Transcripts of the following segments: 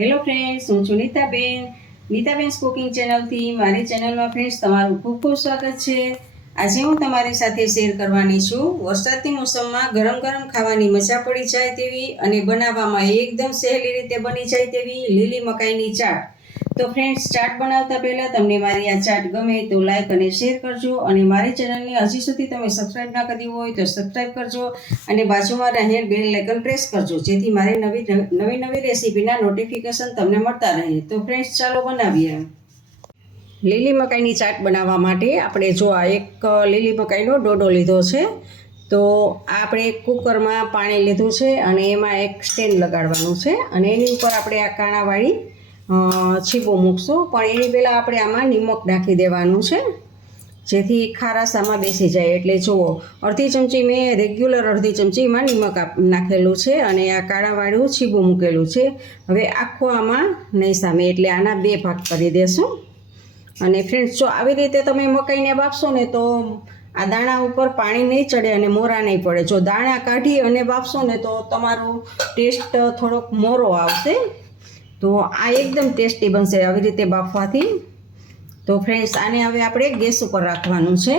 Hello friends, હું છું Nitaben cooking ચેનલથી. મારી ચેનલમાં ફ્રેન્ડ્સ તમારું ખૂબ ખૂબ સ્વાગત છે. આજે હું તમારી સાથે શેર કરવાની છું વરસાદની મોસમમાં ગરમ ગરમ ખાવાની મજા પડી જાય તેવી અને બનાવવામાં એકદમ સહેલી રીતે બની જાય તેવી લીલી મકાઈની ચાટ. તો ફ્રેન્ડ્સ, ચાટ બનાવતા પહેલાં તમને મારી આ ચાટ ગમે તો લાઈક અને શેર કરજો, અને મારી ચેનલને હજી સુધી તમે સબસ્ક્રાઈબ ના કરી હોય તો સબસ્ક્રાઈબ કરજો, અને બાજુમાં રહેલ બેલ આઇકન પ્રેસ કરજો, જેથી મારી નવી રેસીપીના નોટિફિકેશન તમને મળતા રહે. તો ફ્રેન્ડ્સ, ચાલો બનાવીએ. લીલી મકાઈની ચાટ બનાવવા માટે આપણે જો આ એક લીલી મકાઈનો ડોડો લીધો છે. તો આપણે એક કુકરમાં પાણી લીધું છે અને એમાં એક સ્ટેન્ડ લગાડવાનું છે, અને એની ઉપર આપણે આ કાણાવાળી છીબો મૂકશું. પણ એની પહેલાં આપણે આમાં નિમક નાખી દેવાનું છે, જેથી ખારાશ આમાં બેસી જાય. એટલે જુઓ, અડધી ચમચી મેં રેગ્યુલર અડધી ચમચીમાં નિમક નાખેલું છે, અને આ કાળાવાળું છીબું મૂકેલું છે. હવે આખો આમાં નહીં સામે, એટલે આના 2 ભાગ કરી દેશું. અને ફ્રેન્ડ્સ, જો આવી રીતે તમે મકાઈને બાફશો ને તો આ દાણા ઉપર પાણી નહીં ચડે અને મોરા નહીં પડે. જો દાણા કાઢી અને બાફશો ને તો તમારો ટેસ્ટ થોડોક મોરો આવશે. તો આ એકદમ ટેસ્ટી બનશે આવી રીતે બાફવાથી. તો ફ્રેન્ડ્સ, આને હવે આપણે ગેસ ઉપર રાખવાનું છે.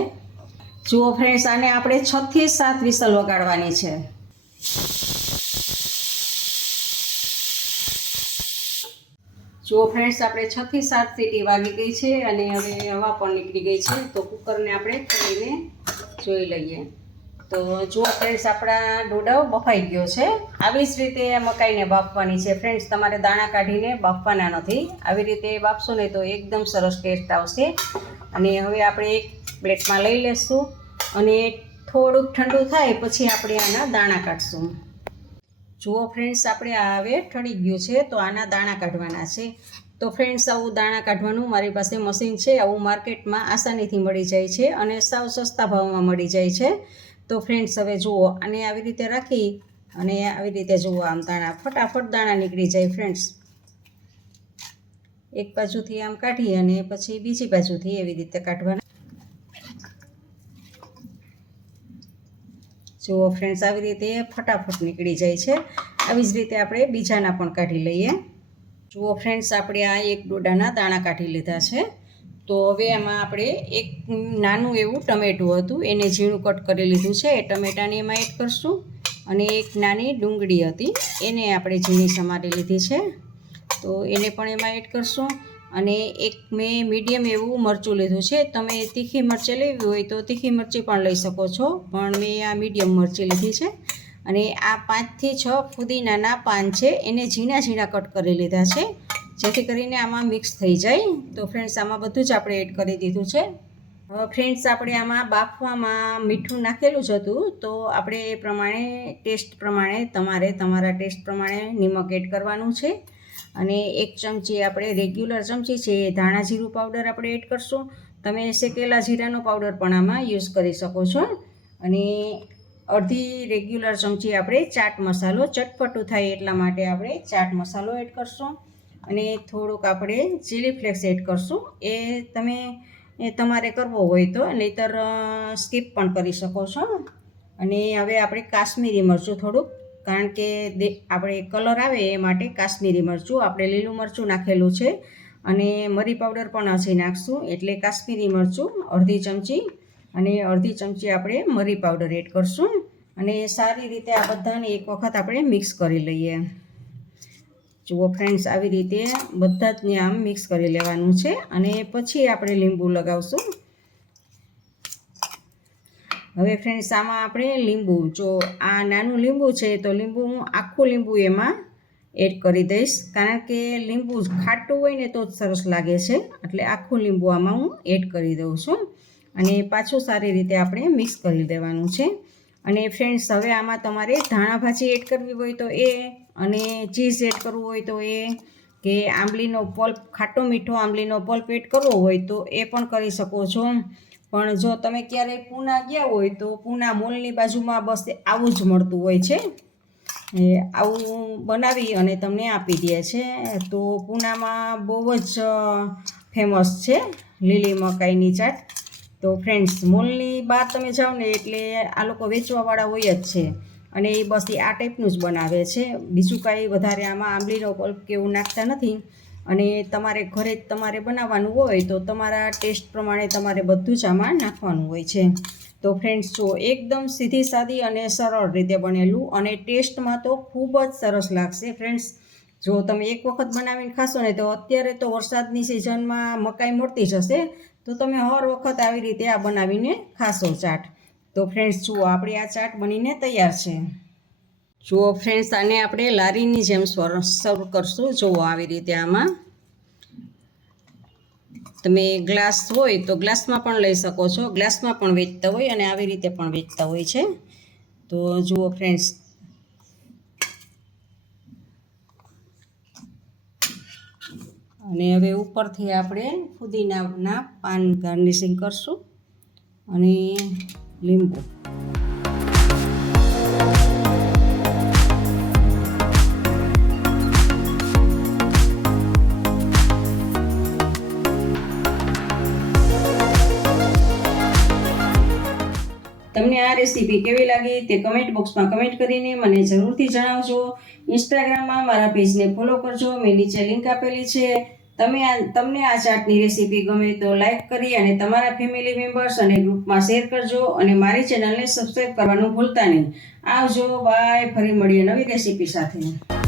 જુઓ ફ્રેન્ડ્સ, આને આપણે 6 થી 7 વિસલ વગાડવાની છે. જુઓ ફ્રેન્ડ્સ, આપણે 6 થી 7 સીટી વાગી ગઈ છે, અને હવે હવા પણ નીકળી ગઈ છે. તો કુકરને આપણે ખોલીને જોઈ લઈએ. તો જુઓ ફ્રેન્ડ્સ, આપણા ડોડાઓ બફાઈ ગયો છે. આવી જ રીતે મકાઈને બાફવાની છે ફ્રેન્ડ્સ, તમારે દાણા કાઢીને બાફવાના નથી. આવી રીતે બાફશો ને તો એકદમ સરસ ટેસ્ટ આવશે. અને હવે આપણે એક પ્લેટમાં લઈ લેશું, અને થોડુંક ઠંડુ થાય પછી આપણે આના દાણા કાઢશું. જુઓ ફ્રેન્ડ્સ, આપણે આ હવે ઠરી ગયું છે, તો આના દાણા કાઢવાના છે. તો ફ્રેન્ડ્સ, આવું દાણા કાઢવાનું મારી પાસે મશીન છે. આવું માર્કેટમાં આસાનીથી મળી જાય છે, અને સાવ સસ્તા ભાવમાં મળી જાય છે. તો ફ્રેન્ડ્સ, હવે જુઓ, આને આવી રીતે રાખી અને આવી રીતે જુઓ, આમ દાણા ફટાફટ દાણા નીકળી જાય ફ્રેન્ડ્સ. એક બાજુથી આમ કાઢી અને પછી બીજી બાજુથી એવી રીતે કાઢવાના. જુઓ ફ્રેન્ડ્સ, આવી રીતે ફટાફટ નીકળી જાય છે. આવી જ રીતે આપણે બીજાના પણ કાઢી લઈએ. જુઓ ફ્રેન્ડ્સ, આપણે આ એક ડોડાના દાણા કાઢી લીધા છે. તો હવે એમાં આપણે એક નાનું એવું ટમેટું હતું, એને ઝીણું કટ કરી લીધું છે. એ ટમેટાને એમાં એડ કરશું. અને એક નાની ડુંગળી હતી, એને આપણે ઝીણી સમારી લીધી છે, તો એને પણ એમાં એડ કરશું. અને એક મેં મીડિયમ એવું મરચું લીધું છે. તમે તીખી મરચી લેવી હોય તો તીખી મરચી પણ લઈ શકો છો, પણ મેં આ મીડિયમ મરચી લીધી છે. અને આ 5 થી 6 ફુદીનાના પાન છે, એને ઝીણા ઝીણા કટ કરી લીધા છે, જેથી કરીને આમાં મિક્સ થઈ જાય. તો ફ્રેન્ડ્સ, આમાં બધું જ આપણે એડ કરી દીધું છે. ફ્રેન્ડ્સ, આપણે આમાં બાફવામાં મીઠું નાખેલું જ હતું, તો આપણે એ પ્રમાણે ટેસ્ટ પ્રમાણે તમારે તમારા ટેસ્ટ પ્રમાણે નિમક એડ કરવાનું છે. અને 1 ચમચી આપણે રેગ્યુલર ચમચી છે એ ધાણા જીરું પાવડર આપણે એડ કરશું. તમે શેકેલા જીરાનો પાવડર પણ આમાં યુઝ કરી શકો છો. અને અડધી રેગ્યુલર ચમચી આપણે ચાટ મસાલો, ચટપટું થાય એટલા માટે આપણે ચાટ મસાલો એડ કરશું. અને થોડુંક આપણે ચીલી ફ્લેક્સ એડ કરશું. એ તમે તમારે કરવો હોય તો, નહીંતર સ્કીપ પણ કરી શકો છો. અને હવે આપણે કાશ્મીરી મરચું થોડુંક, કારણ કે આપણે કલર આવે એ માટે કાશ્મીરી મરચું, આપણે લીલું મરચું નાખેલું છે, અને મરી પાવડર પણ હજી નાખશું. એટલે કાશ્મીરી મરચું અડધી ચમચી, અને અડધી ચમચી આપણે મરી પાવડર એડ કરશું. અને સારી રીતે આ બધાને એક વખત આપણે મિક્સ કરી લઈએ. જુઓ ફ્રેન્ડ્સ, આવી રીતે બધા જ આમ મિક્સ કરી લેવાનું છે, અને પછી આપણે લીંબુ લગાવશું. હવે ફ્રેન્ડ્સ, આમાં આપણે લીંબુ, જો આ નાનું લીંબુ છે તો લીંબુ હું આખું લીંબુ એમાં એડ કરી દઈશ, કારણ કે લીંબુ ખાટું હોય ને તો જ સરસ લાગે છે. એટલે આખું લીંબુ આમાં હું એડ કરી દઉં છું, અને પાછું સારી રીતે આપણે મિક્સ કરી દેવાનું છે. અને ફ્રેન્ડ્સ, હવે આમાં તમારે ધાણા ભાજી એડ કરવી હોય તો એ, અને ચીઝ એડ કરવું હોય તો એ, કે આંબલીનો પલ્પ, ખાટો મીઠો આંબલીનો પલ્પ એડ કરવો હોય તો એ પણ કરી શકો છો. પણ જો તમે ક્યારેય પૂના ગયા હોય તો પૂના મોલની બાજુમાં બસ આવું જ મળતું હોય છે. આવું બનાવી અને તમને આપી દે છે. તો પૂનામાં બહુ જ ફેમસ છે લીલી મકાઈની ચાટ. તો ફ્રેન્ડ્સ, મોલની બહાર તમે જાઓ ને એટલે આ લોકો વેચવાવાળા હોય જ છે. અને એ બસ એ આ ટાઈપનું જ બનાવે છે. બીજું કાંઈ વધારે આમાં આંબલીનો પલ્પ કે એવું નાખતા નથી. અને તમારે ઘરે જ તમારે બનાવવાનું હોય તો તમારા ટેસ્ટ પ્રમાણે તમારે બધું જ આમાં નાખવાનું હોય છે. તો ફ્રેન્ડ્સ જો એકદમ સીધી સાદી અને સરળ રીતે બનેલું, અને ટેસ્ટમાં તો ખૂબ જ સરસ લાગશે ફ્રેન્ડ્સ. જો તમે એક વખત બનાવીને ખાશો ને તો અત્યારે તો વરસાદની સિઝનમાં મકાઈ મળતી જ હશે, તો તમે હર વખત આવી રીતે આ બનાવીને ખાશો ચાટ. તો ફ્રેન્ડ્સ જુઓ આપણી આ ચાટ બનીને તૈયાર છે. જુઓ ફ્રેન્ડ્સ આને આપણે લારીની જેમ સર્વ કરશું. જુઓ આવી રીતે આમાં તમે ગ્લાસ હોય તો ગ્લાસમાં પણ લઈ શકો છો, ગ્લાસમાં પણ વેચતા હોય અને આવી રીતે પણ વેચતા હોય છે. તો જુઓ ફ્રેન્ડ્સ, અને હવે ઉપરથી આપણે ફુદીનાના પાન ગાર્નિશિંગ કરશું અને લીંબુ. તમને આ રેસીપી કેવી લાગી તે કમેન્ટ બોક્સમાં કમેન્ટ કરીને મને જરૂરથી જણાવજો. ઇન્સ્ટાગ્રામમાં મારા પેજને ફોલો કરજો, મેં નીચે લિંક આપેલી છે. તમને આ ચાટની રેસીપી ગમે તો લાઈક કરી અને તમારા ફેમિલી મેમ્બર્સ અને ગ્રુપમાં શેર કરજો, અને મારી ચેનલને સબસ્ક્રાઈબ કરવાનું ભૂલતા નહીં. આવજો, બાય. ફરી મળીએ નવી રેસીપી સાથે.